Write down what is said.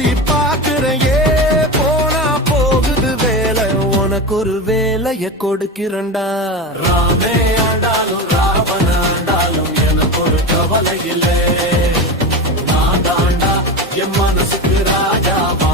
சுத்தி பாக்குறையே போனா போகுது வேலை உனக்கு ஒரு வேலைய கொடுக்கிறண்டா ராமே ஆண்டாலும் ராவண ஆண்டாலும் எனக்கு ஒரு கவலை இல்லை நான் தாண்டா என் மனசுக்கு ராஜாவா